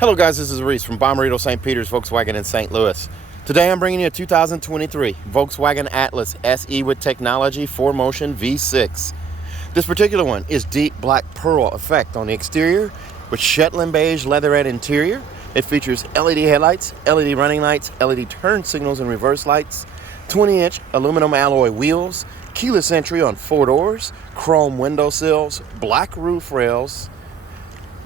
Hello guys, this is Reese from Bommarito St. Peter's Volkswagen in St. Louis. Today I'm bringing you a 2023 Volkswagen Atlas SE with technology 4Motion V6. This particular one is deep black pearl effect on the exterior with Shetland beige leatherette interior. It features LED headlights, LED running lights, LED turn signals and reverse lights, 20-inch aluminum alloy wheels, keyless entry on 4 doors, chrome windowsills, black roof rails.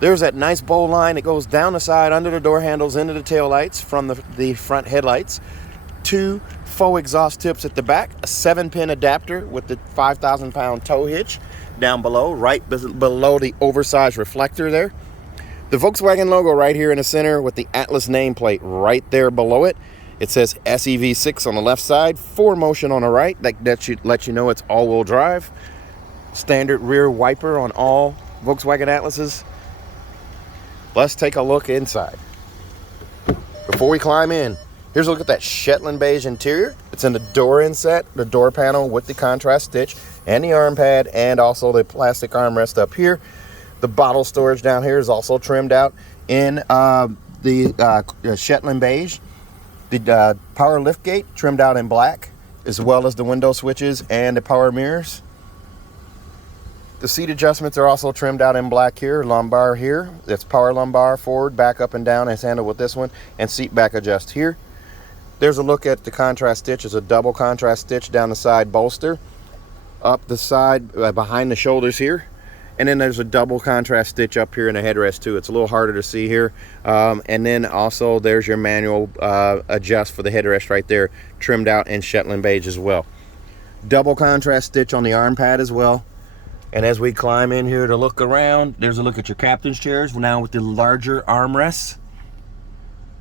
There's that nice bow line that goes down the side, under the door handles, into the tail lights from the front headlights. 2 faux exhaust tips at the back, a 7-pin adapter with the 5,000-pound tow hitch down below, right below the oversized reflector there. The Volkswagen logo right here in the center with the Atlas nameplate right there below it. It says SEV6 on the left side, 4Motion on the right. That lets you know it's all-wheel drive. Standard rear wiper on all Volkswagen Atlases. Let's take a look inside. Before we climb in, here's a look at that Shetland beige interior. It's in the door inset, the door panel with the contrast stitch and the arm pad, and also the plastic armrest up here. The bottle storage down here is also trimmed out in the Shetland beige. The power liftgate trimmed out in black, as well as the window switches and the power mirrors. The seat adjustments are also trimmed out in black here. Lumbar here, that's power lumbar, forward, back, up, and down is handled with this one, and seat back adjust here. There's a look at the contrast stitch. It's a double contrast stitch down the side bolster, up the side behind the shoulders here, and then there's a double contrast stitch up here in the headrest too. It's a little harder to see here, and then also there's your manual adjust for the headrest right there, trimmed out in Shetland beige as well. Double contrast stitch on the arm pad as well. And as we climb in here to look around, there's a look at your captain's chairs now with the larger armrests,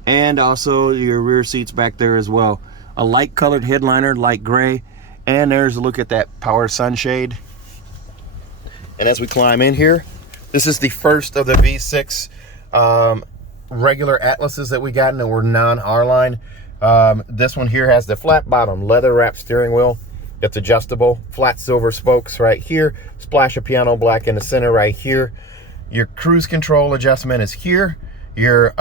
and also your rear seats back there as well. A light colored headliner, light gray, and there's a look at that power sunshade. And as we climb in here, this is the first of the V6 regular Atlases that we got, and were non-R line. This one here has the flat bottom, leather wrapped steering wheel. It's adjustable, flat silver spokes right here, splash of piano black in the center right here. Your cruise control adjustment is here. Your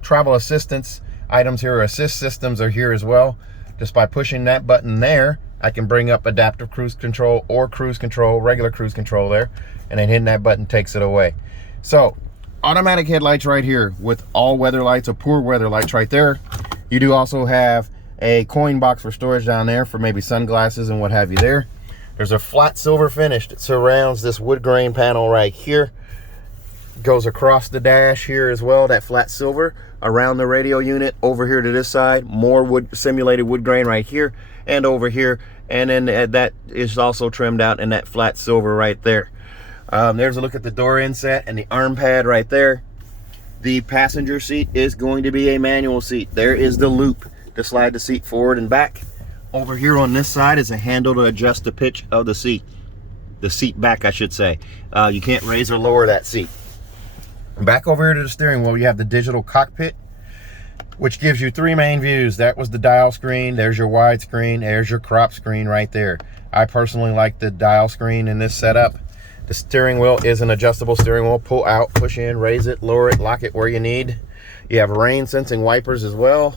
travel assistance items here, or assist systems, are here as well. Just by pushing that button there, I can bring up adaptive cruise control or cruise control, regular cruise control there, and then hitting that button takes it away. So, automatic headlights right here with all weather lights, or poor weather lights right there. You do also have a coin box for storage down there for maybe sunglasses and what have you there. There's a flat silver finish that surrounds this wood grain panel right here. Goes across the dash here as well, that flat silver, around the radio unit, over here to this side, more simulated wood grain right here and over here, and then that is also trimmed out in that flat silver right there. There's a look at the door inset and the arm pad right there. The passenger seat is going to be a manual seat. There is the loop to slide the seat forward and back. Over here on this side is a handle to adjust the pitch of the seat back, I should say. You can't raise or lower that seat. Back over here to the steering wheel, you have the digital cockpit, which gives you 3 main views. That was the dial screen, there's your widescreen, there's your crop screen right there. I personally like the dial screen in this setup. The steering wheel is an adjustable steering wheel. Pull out, push in, raise it, lower it, lock it where you need. You have rain sensing wipers as well.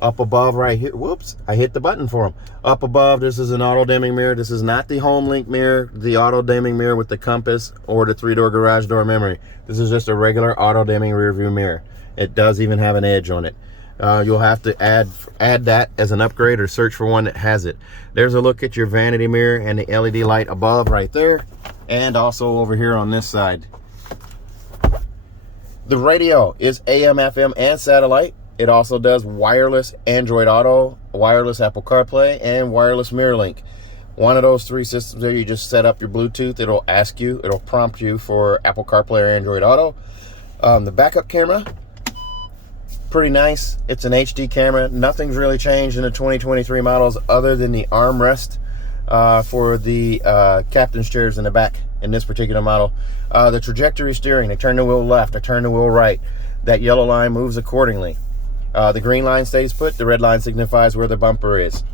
Up above right here, whoops, I hit the button for them. Up above, this is an auto dimming mirror. This is not the home link mirror, the auto dimming mirror with the compass or the 3-door garage door memory. This is just a regular auto dimming rear view mirror. It does even have an edge on it. You'll have to add that as an upgrade or search for one that has it. There's a look at your vanity mirror and the LED light above right there, and also over here on this side. The radio is AM, FM, and satellite. It also does wireless Android Auto, wireless Apple CarPlay, and wireless MirrorLink. One of those 3 systems there, you just set up your Bluetooth. It'll prompt you for Apple CarPlay or Android Auto. The backup camera, pretty nice. It's an HD camera. Nothing's really changed in the 2023 models other than the armrest for the captain's chairs in the back in this particular model. The trajectory steering, I turn the wheel left, I turn the wheel right. That yellow line moves accordingly. The green line stays put, the red line signifies where the bumper is.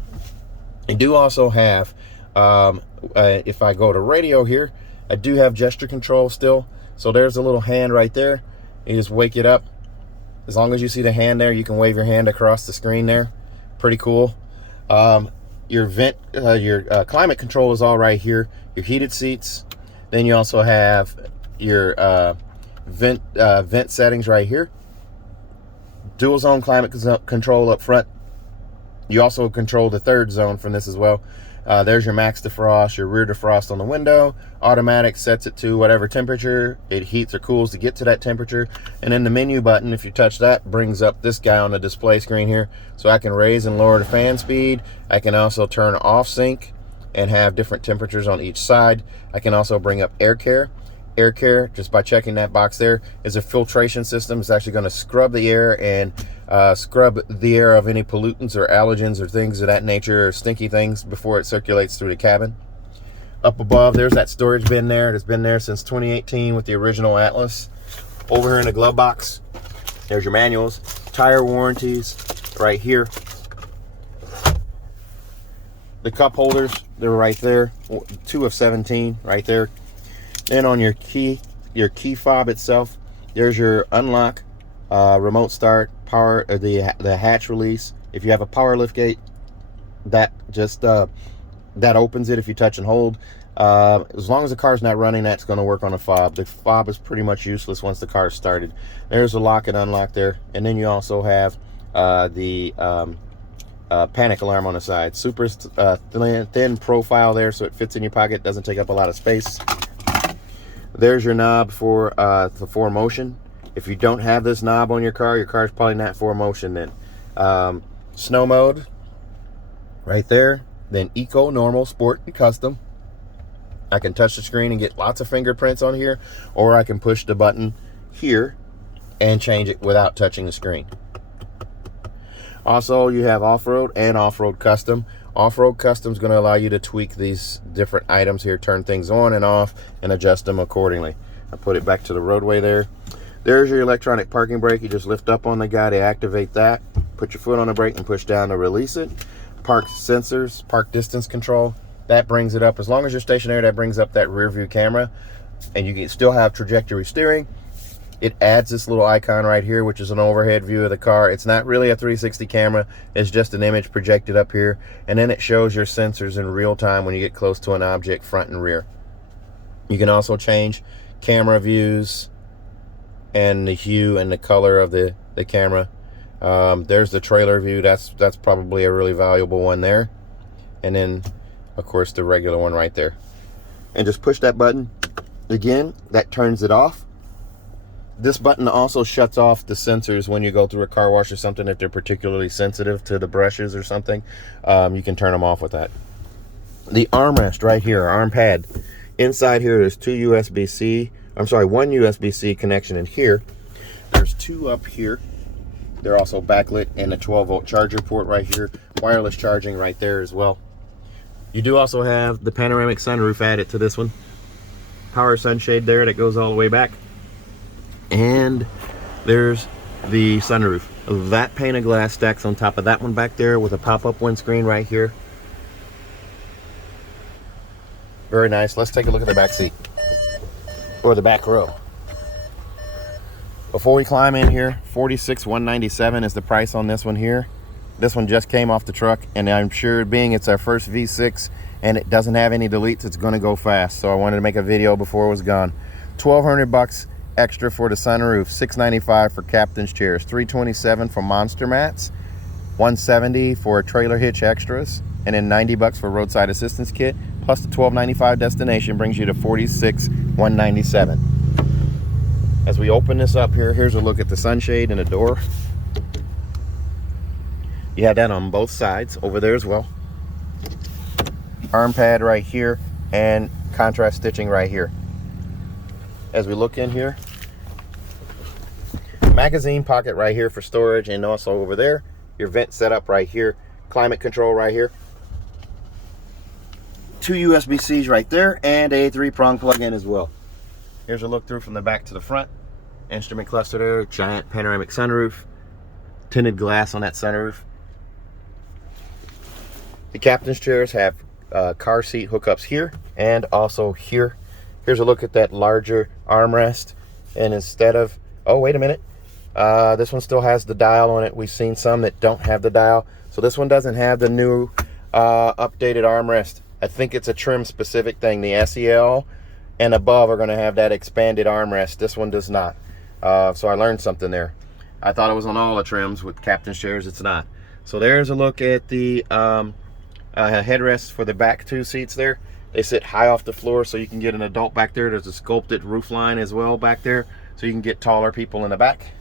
You do also have, if I go to radio here, I do have gesture control still. So there's a little hand right there. You just wake it up. As long as you see the hand there, you can wave your hand across the screen there. Pretty cool. Your climate control is all right here. Your heated seats. Then you also have your vent settings right here. Dual zone climate control up front. You also control the third zone from this as well. There's your max defrost, your rear defrost on the window. Automatic sets it to whatever temperature it heats or cools to get to that temperature. And then the menu button, if you touch that, brings up this guy on the display screen here. So I can raise and lower the fan speed. I can also turn off sync and have different temperatures on each side. I can also bring up air care. Air care, just by checking that box there, is a filtration system. It's actually going to scrub the air and scrub the air of any pollutants or allergens or things of that nature, or stinky things, before it circulates through the cabin. Up above, there's that storage bin there. It's been there since 2018 with the original Atlas. Over here in the glove box, there's your manuals, tire warranties right here. The cup holders, they're right there, 2 of 17 right there. Then on your key fob itself, there's your unlock, remote start, power, the hatch release. If you have a power lift gate, that just that opens it if you touch and hold. As long as the car's not running, that's going to work on the fob. The fob is pretty much useless once the car is started. There's a lock and unlock there, and then you also have the panic alarm on the side. Super thin profile there, so it fits in your pocket, doesn't take up a lot of space. There's your knob for the 4Motion. If you don't have this knob on your car's probably not 4Motion then. Snow mode, right there. Then Eco, Normal, Sport, and Custom. I can touch the screen and get lots of fingerprints on here, or I can push the button here and change it without touching the screen. Also, you have off-road and off-road custom. Off-road custom is going to allow you to tweak these different items here, turn things on and off, and adjust them accordingly. I put it back to the roadway there. There's your electronic parking brake. You just lift up on the guy to activate that. Put your foot on the brake and push down to release it. Park sensors, park distance control. That brings it up. As long as you're stationary, that brings up that rear view camera. And you can still have trajectory steering. It adds this little icon right here, which is an overhead view of the car. It's not really a 360 camera. It's just an image projected up here. And then it shows your sensors in real time when you get close to an object, front and rear. You can also change camera views and the hue and the color of the camera. There's the trailer view. That's probably a really valuable one there. And then, of course, the regular one right there. And just push that button. Again, that turns it off. This button also shuts off the sensors when you go through a car wash or something. If they're particularly sensitive to the brushes or something, you can turn them off with that. The armrest right here, arm pad. Inside here, there's one USB-C connection in here. There's 2 up here. They're also backlit, and a 12-volt charger port right here. Wireless charging right there as well. You do also have the panoramic sunroof added to this one. Power sunshade there that goes all the way back. And there's the sunroof. That pane of glass stacks on top of that one back there with a pop-up windscreen right here. Very nice. Let's take a look at the back seat, or the back row. Before we climb in here, $46,197 is the price on this one here. This one just came off the truck, and I'm sure, being it's our first V6 and it doesn't have any deletes, it's going to go fast. So I wanted to make a video before it was gone. $1,200 extra for the sunroof, $695 for captain's chairs, $327 for monster mats, $170 for trailer hitch extras, and then $90 for roadside assistance kit, plus the $12.95 destination brings you to $46,197. As we open this up here, here's a look at the sunshade and the door. You have that on both sides over there as well. Arm pad right here and contrast stitching right here. As we look in here, magazine pocket right here for storage, and also over there, your vent setup right here, climate control right here. 2 USB-Cs right there, and a 3-prong plug-in as well. Here's a look through from the back to the front. Instrument cluster there, giant panoramic sunroof, tinted glass on that sunroof. The captain's chairs have car seat hookups here and also here. Here's a look at that larger armrest. And instead of, oh, wait a minute. This one still has the dial on it. We've seen some that don't have the dial. So this one doesn't have the new updated armrest. I think it's a trim specific thing. The SEL and above are going to have that expanded armrest. This one does not. So I learned something there. I thought it was on all the trims with captain's chairs. It's not. So there's a look at the headrests for the back two seats there. They sit high off the floor so you can get an adult back there. There's a sculpted roof line as well back there, so you can get taller people in the back.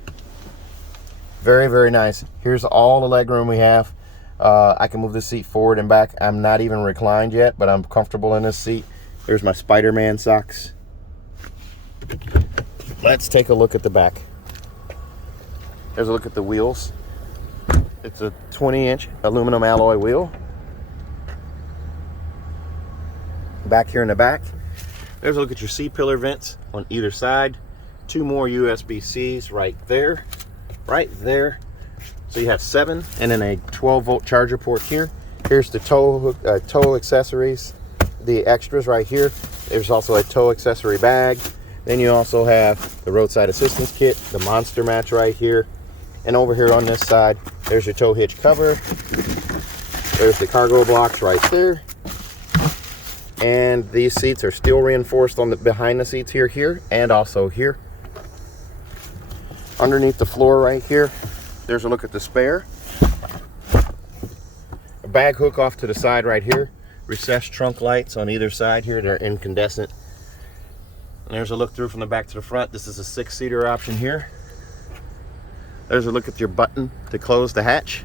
Very, very nice. Here's all the leg room we have. I can move this seat forward and back. I'm not even reclined yet, but I'm comfortable in this seat. Here's my Spider-Man socks. Let's take a look at the back. There's a look at the wheels. It's a 20-inch aluminum alloy wheel. Back here in the back, there's a look at your C-pillar vents on either side. Two more USB-Cs right there. So you have 7, and then a 12-volt charger port here. Here's the tow accessories, the extras right here. There's also a tow accessory bag. Then you also have the roadside assistance kit, the monster match right here. And over here on this side, there's your tow hitch cover. There's the cargo blocks right there. And these seats are steel reinforced on the behind the seats here, and also here. Underneath the floor right here, there's a look at the spare. A bag hook off to the side right here. Recessed trunk lights on either side here. They're incandescent. And there's a look through from the back to the front. This is a 6-seater option here. There's a look at your button to close the hatch.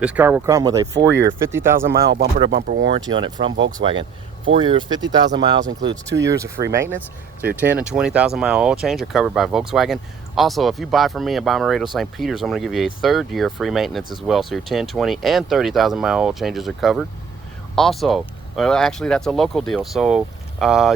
This car will come with a 4-year, 50,000-mile bumper-to-bumper warranty on it from Volkswagen. 4 years, 50,000 miles includes 2 years of free maintenance. So your 10 and 20,000-mile oil change are covered by Volkswagen. Also, if you buy from me in Bomarito, St. Peters, I'm going to give you a 3rd year free maintenance as well. So your 10, 20, and 30,000-mile oil changes are covered. Also, well, actually, that's a local deal. So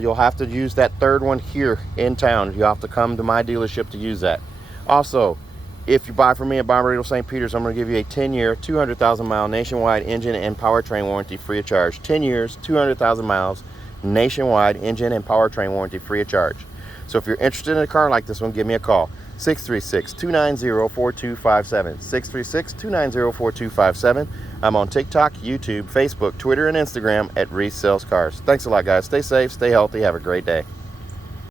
you'll have to use that 3rd one here in town. You'll have to come to my dealership to use that. Also, if you buy from me at Bomarito, St. Peters, I'm going to give you a 10-year, 200,000-mile nationwide engine and powertrain warranty free of charge. 10 years, 200,000 miles, nationwide engine and powertrain warranty free of charge. So if you're interested in a car like this one, give me a call. 636-290-4257. 636-290-4257. I'm on TikTok, YouTube, Facebook, Twitter, and Instagram at Reese Sells Cars. Thanks a lot, guys. Stay safe, stay healthy, have a great day.